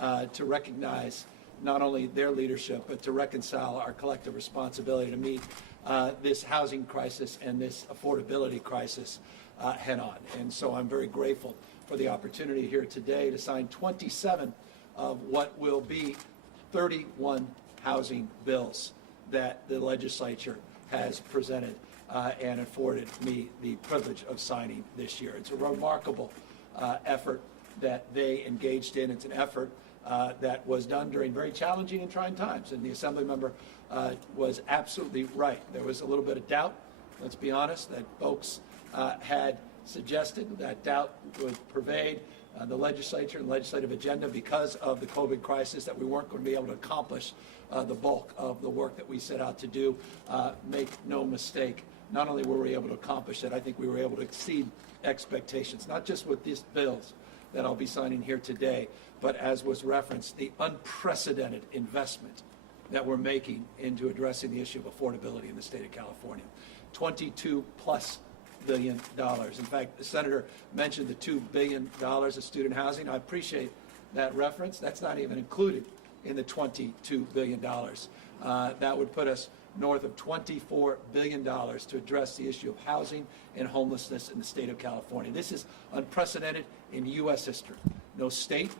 to recognize not only their leadership, but to reconcile our collective responsibility to meet this housing crisis and this affordability crisis head on. And so I'm very grateful for the opportunity here today to sign 27 of what will be 31 housing bills that the legislature has presented and afforded me the privilege of signing this year. It's a remarkable effort that they engaged in. It's an effort that was done during very challenging and trying times, and the Assembly member was absolutely right. There was a little bit of doubt, let's be honest, that folks had suggested that doubt would pervade the legislature and legislative agenda because of the COVID crisis, that we weren't going to be able to accomplish the bulk of the work that we set out to do. Make no mistake, not only were we able to accomplish it, I think we were able to exceed expectations, not just with these bills that I'll be signing here today, but as was referenced, the unprecedented investment that we're making into addressing the issue of affordability in the state of California. $22+ billion. In fact, the senator mentioned the $2 billion of student housing. I appreciate that reference. That's not even included in the $22 billion. That would put us north of $24 billion to address the issue of housing and homelessness in the state of California. This is unprecedented in U.S. history. No state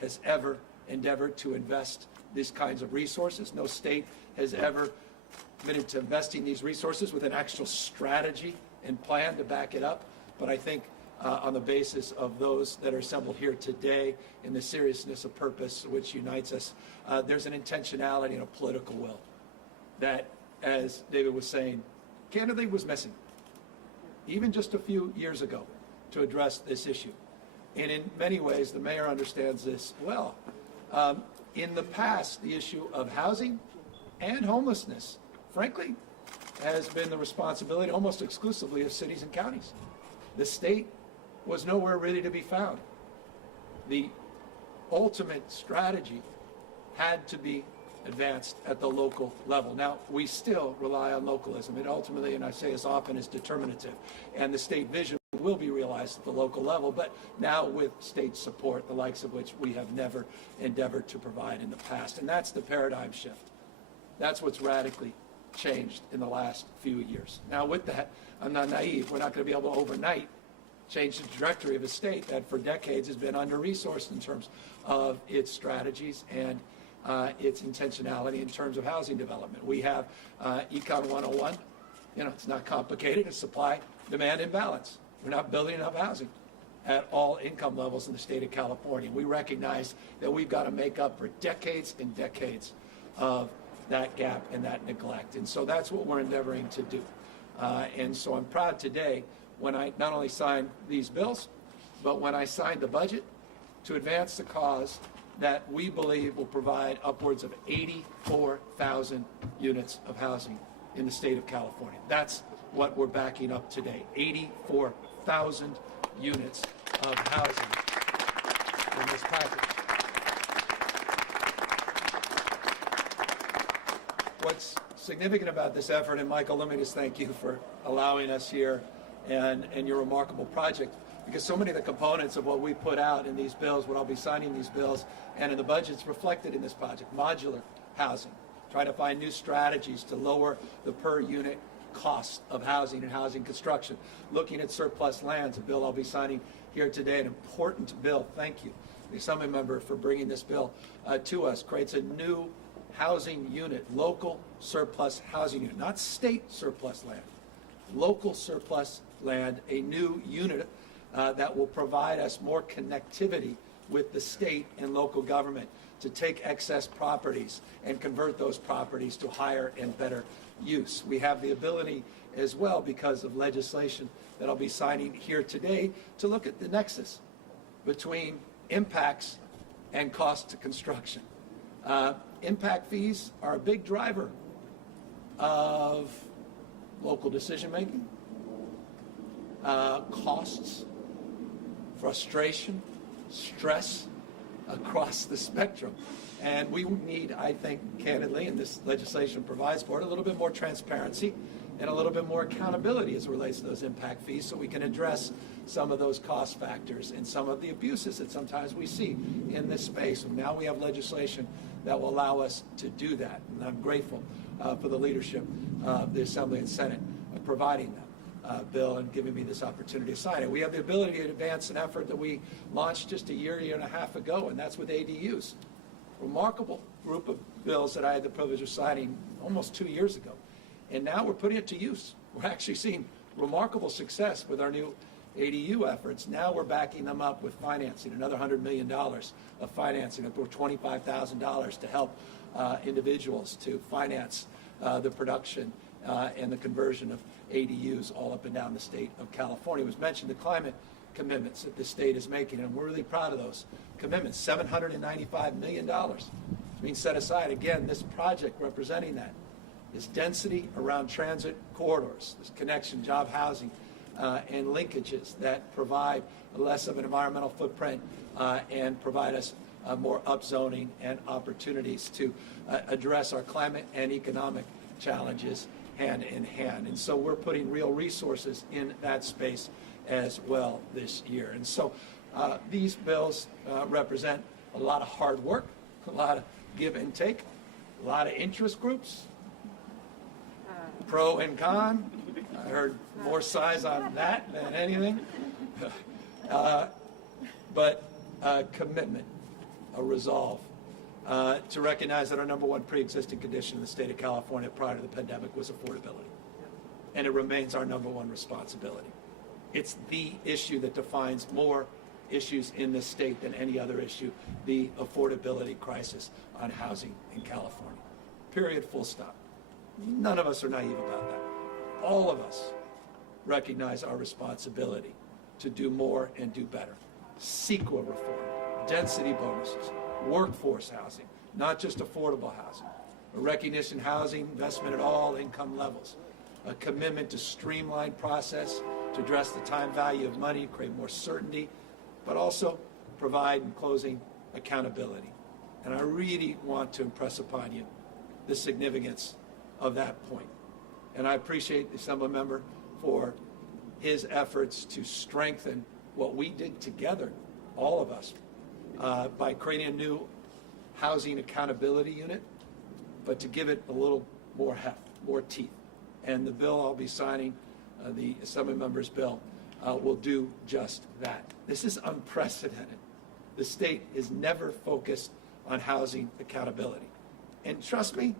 has ever endeavored to invest these kinds of resources. No state has ever committed to investing these resources with an actual strategy and plan to back it up. But I think on the basis of those that are assembled here today and the seriousness of purpose which unites us, there's an intentionality and a political will that, as David was saying, candidly was missing, even just a few years ago, to address this issue. And in many ways, the mayor understands this well. In the past, the issue of housing and homelessness, frankly, has been the responsibility almost exclusively of cities and counties. The state was nowhere really to be found. The ultimate strategy had to be advanced at the local level. Now, we still rely on localism. It ultimately, and I say as often, is determinative. And the state vision will be realized at the local level, but now with state support, the likes of which we have never endeavored to provide in the past. And that's the paradigm shift. That's what's radically changed in the last few years. Now, with that, I'm not naive. We're not going to be able to overnight change the trajectory of a state that for decades has been under-resourced in terms of its strategies and its intentionality in terms of housing development. We have Econ 101. You know, it's not complicated. It's supply-demand imbalance. We're not building enough housing at all income levels in the state of California. We recognize that we've got to make up for decades and decades of that gap and that neglect. And so that's what we're endeavoring to do. And so I'm proud today when I not only signed these bills, but when I signed the budget to advance the cause that we believe will provide upwards of 84,000 units of housing in the state of California. That's what we're backing up today, 84,000 units of housing in this package. What's significant about this effort, and Michael, let me just thank you for allowing us here and your remarkable project, because so many of the components of what we put out in these bills, what I'll be signing these bills, and in the budgets reflected in this project, modular housing, trying to find new strategies to lower the per unit cost of housing and housing construction, looking at surplus lands, a bill I'll be signing here today, an important bill. Thank you, the Assembly member, for bringing this bill to us. Creates a new housing unit, local surplus housing unit, not state surplus land, local surplus land, a new unit that will provide us more connectivity with the state and local government to take excess properties and convert those properties to higher and better use. We have the ability as well, because of legislation that I'll be signing here today, to look at the nexus between impacts and cost to construction. Impact fees are a big driver of local decision-making, costs, frustration, stress across the spectrum. And we need, I think, candidly, and this legislation provides for it, a little bit more transparency and a little bit more accountability as it relates to those impact fees so we can address some of those cost factors and some of the abuses that sometimes we see in this space. And now we have legislation that will allow us to do that. And I'm grateful for the leadership of the Assembly and Senate providing that bill and giving me this opportunity to sign it. We have the ability to advance an effort that we launched just a year and a half ago, and that's with ADUs. Remarkable group of bills that I had the privilege of signing almost 2 years ago. And now we're putting it to use. We're actually seeing remarkable success with our new ADU efforts. Now we're backing them up with financing, another $100 million of financing, or $25,000 to help individuals to finance the production and the conversion of ADUs all up and down the state of California. It was mentioned the climate commitments that the state is making, and we're really proud of those commitments. $795 million is being set aside. Again, this project representing that is density around transit corridors, this connection, job housing, and linkages that provide less of an environmental footprint and provide us more upzoning and opportunities to address our climate and economic challenges hand in hand. And so we're putting real resources in that space as well this year. And so these bills represent a lot of hard work, a lot of give and take, a lot of interest groups, pro and con. I heard more size on that than anything. But commitment, a resolve to recognize that our number one pre-existing condition in the state of California prior to the pandemic was affordability. And it remains our number one responsibility. It's the issue that defines more issues in this state than any other issue, the affordability crisis on housing in California. Period, full stop. None of us are naive about that. All of us recognize our responsibility to do more and do better. CEQA reform, density bonuses, workforce housing, not just affordable housing, a recognition housing investment at all income levels, a commitment to streamline process to address the time value of money, create more certainty, but also provide, in closing, accountability. And I really want to impress upon you the significance of that point. And I appreciate the Assembly member for his efforts to strengthen what we did together, all of us, by creating a new housing accountability unit, but to give it a little more heft, more teeth. And the bill I'll be signing, the Assembly member's bill, will do just that. This is unprecedented. The state is never focused on housing accountability. And trust me,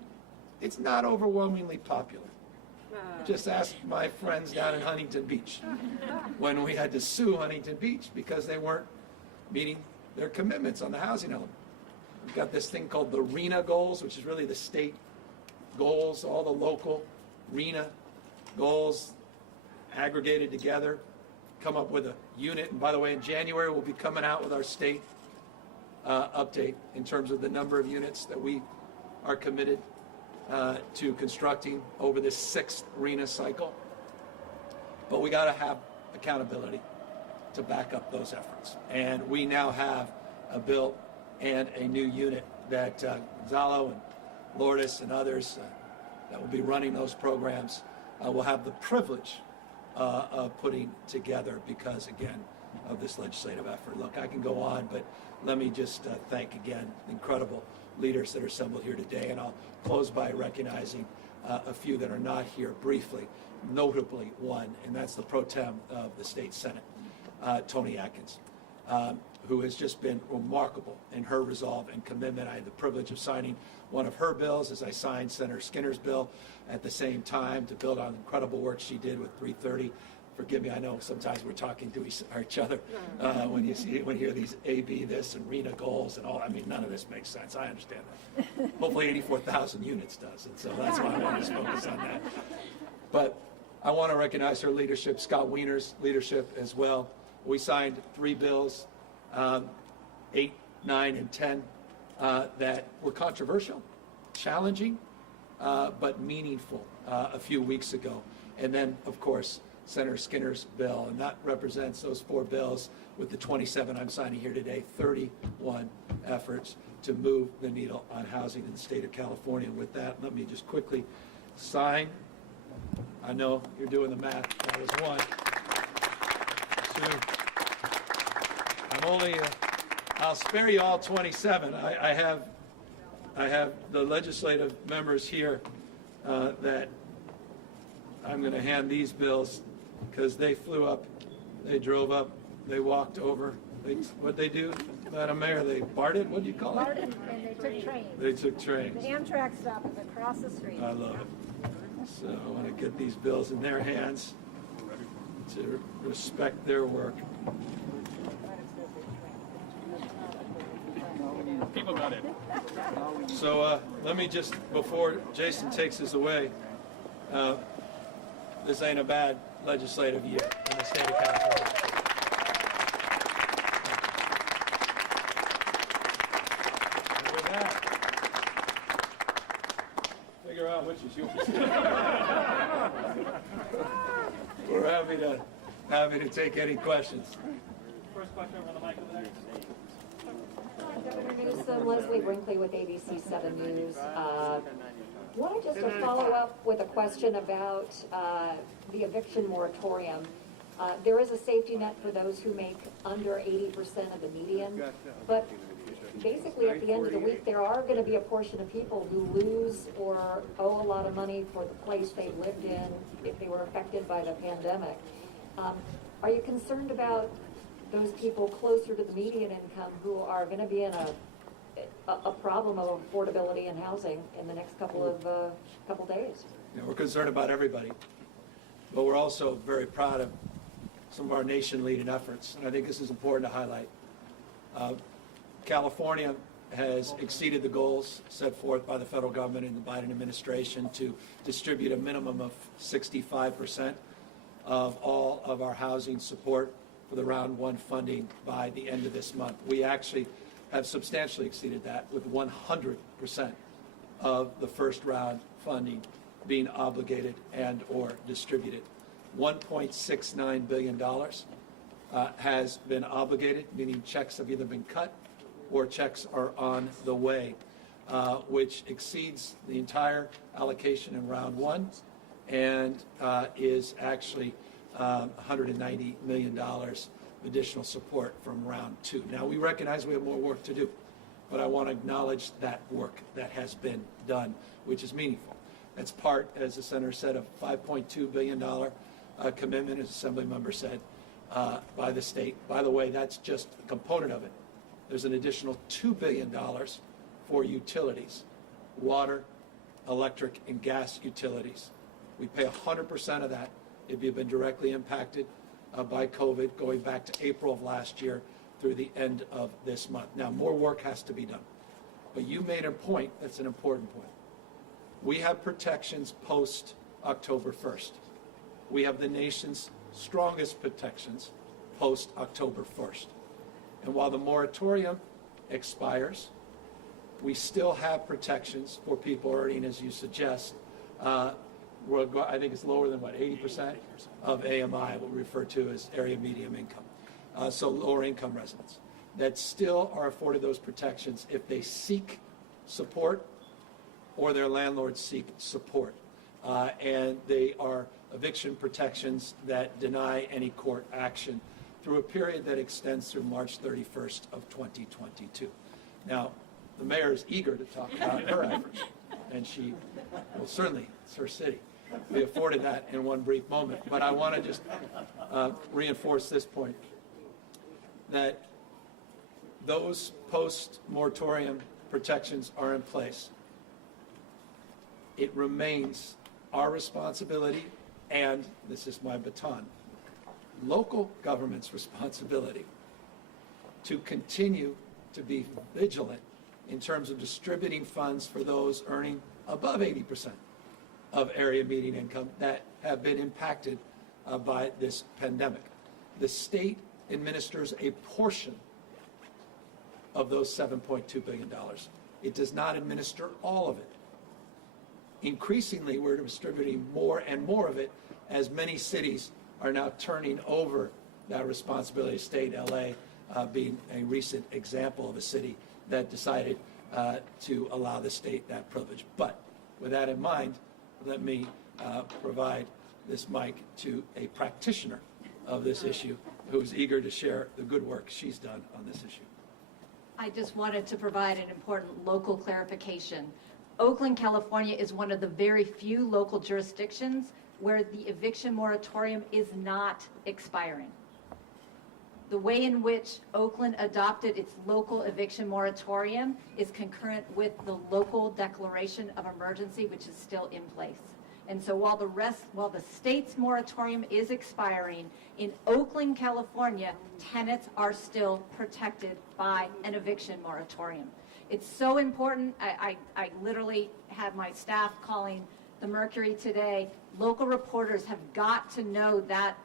it's not overwhelmingly popular. Just ask my friends down in Huntington Beach when we had to sue Huntington Beach because they weren't meeting their commitments on the housing element. We've got this thing called the RENA goals, which is really the state goals, all the local RENA goals aggregated together, come up with a unit. And by the way, in January, we'll be coming out with our state update in terms of the number of units that we are committed to constructing over this 6th RENA cycle. But we got to have accountability to back up those efforts. And we now have a bill and a new unit that Gonzalo and Lourdes and others that will be running those programs will have the privilege of putting together because, again, of this legislative effort. Look, I can go on, but let me just thank again incredible leaders that are assembled here today, and I'll close by recognizing a few that are not here briefly, notably one, and that's the pro tem of the state Senate, Toni Atkins, who has just been remarkable in her resolve and commitment. I had the privilege of signing one of her bills as I signed Senator Skinner's bill at the same time to build on the incredible work she did with 330. Forgive me, I know sometimes we're talking to each other when you hear these AB this and RENA goals and all. I mean, none of this makes sense. I understand that. Hopefully 84,000 units does, and so that's why I want to focus on that. But I want to recognize her leadership, Scott Wiener's leadership as well. We signed 3 bills, 8, 9, and 10, that were controversial, challenging, but meaningful a few weeks ago. And then, of course, Senator Skinner's bill, and that represents those 4 bills with the 27 I'm signing here today, 31 efforts to move the needle on housing in the state of California. And with that, let me just quickly sign I know you're doing the math. That was 1, 2. I'm only, I'll spare you all 27. I have the legislative members here that I'm going to hand these bills because they flew up, they drove up, they walked over. What'd they do, Madam Mayor? They barted? What do you call it? Barted, and they took trains. They took trains. The Amtrak stop is across the street. I love it. So I want to get these bills in their hands to respect their work. People got it. So let me just, before Jason takes us away, this ain't a bad legislative year in the state of California. And with that, figure out which is yours. We're happy to take any questions. First question over the mic over there. Governor Newsom, Leslie Brinkley with ABC 7 News. Wanted just to follow up with a question about the eviction moratorium. There is a safety net for those who make under 80% of the median, but basically at the end of the week, there are going to be a portion of people who lose or owe a lot of money for the place they lived in if they were affected by the pandemic. Are you concerned about those people closer to the median income who are going to be in a problem of affordability in housing in the next couple days? Yeah, we're concerned about everybody, but we're also very proud of some of our nation-leading efforts, and I think this is important to highlight. California has exceeded the goals set forth by the federal government and the Biden administration to distribute a minimum of 65% of all of our housing support for the Round 1 funding by the end of this month. We actually have substantially exceeded that with 100% of the first round funding being obligated and or distributed. $1.69 billion has been obligated, meaning checks have either been cut or checks are on the way, which exceeds the entire allocation in Round 1 and is actually $190 million of additional support from Round 2. Now, we recognize we have more work to do, but I want to acknowledge that work that has been done, which is meaningful. That's part, as the Senator said, of $5.2 billion commitment, as Assembly Member said, by the state. By the way, that's just a component of it. There's an additional $2 billion for utilities, water, electric, and gas utilities. We pay 100% of that if you've been directly impacted by COVID, going back to April of last year through the end of this month. Now, more work has to be done. But you made a point that's an important point. We have protections post-October 1st. We have the nation's strongest protections post-October 1st. And while the moratorium expires, we still have protections for people earning, as you suggest, I think it's lower than, 80% of AMI, what we refer to as area medium income. So lower income residents that still are afforded those protections if they seek support or their landlords seek support. And they are eviction protections that deny any court action through a period that extends through March 31st of 2022. Now, the mayor is eager to talk about her efforts, and she, well, certainly, it's her city. We afforded that in one brief moment, but I want to just reinforce this point, that those post-moratorium protections are in place. It remains our responsibility, and this is my baton, local government's responsibility to continue to be vigilant in terms of distributing funds for those earning above 80% of area median income that have been impacted by this pandemic. The state administers a portion of those $7.2 billion. It does not administer all of it. Increasingly, we're distributing more and more of it as many cities are now turning over that responsibility. State LA being a recent example of a city that decided to allow the state that privilege. But with that in mind, let me provide this mic to a practitioner of this issue who's eager to share the good work she's done on this issue. I just wanted to provide an important local clarification. Oakland, California is one of the very few local jurisdictions where the eviction moratorium is not expiring. The way in which Oakland adopted its local eviction moratorium is concurrent with the local declaration of emergency, which is still in place. And so while the state's moratorium is expiring, in Oakland, California, tenants are still protected by an eviction moratorium. It's so important. I literally had my staff calling the Mercury today. Local reporters have got to know that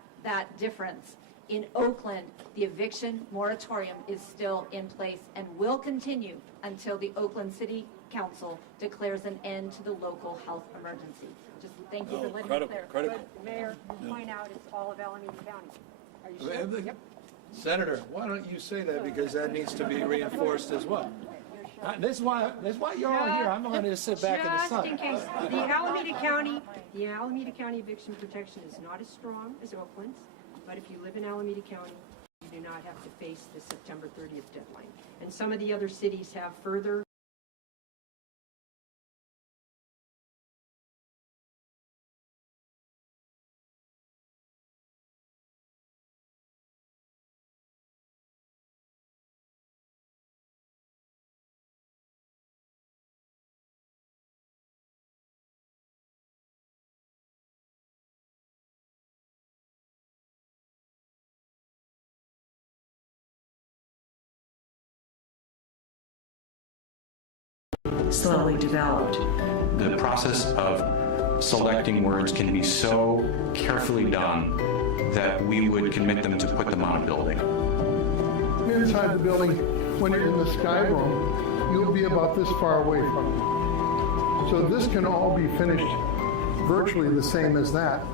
difference. In Oakland, the eviction moratorium is still in place and will continue until the Oakland City Council declares an end to the local health emergency. Just thank you for letting me clarify. Critical. But Mayor, point out it's all of Alameda County. Are you sure? Senator, why don't you say that, because that needs to be reinforced as well. This is why you're all here. I'm going to sit back in the sun. Just in case, the Alameda County eviction protection is not as strong as Oakland's, but if you live in Alameda County, you do not have to face the September 30th deadline. And some of the other cities have further slowly developed. The process of selecting words can be so carefully done that we would commit them to put them on a building. Inside the building, when you're in the sky room, you'll be about this far away from it. So this can all be finished virtually the same as that.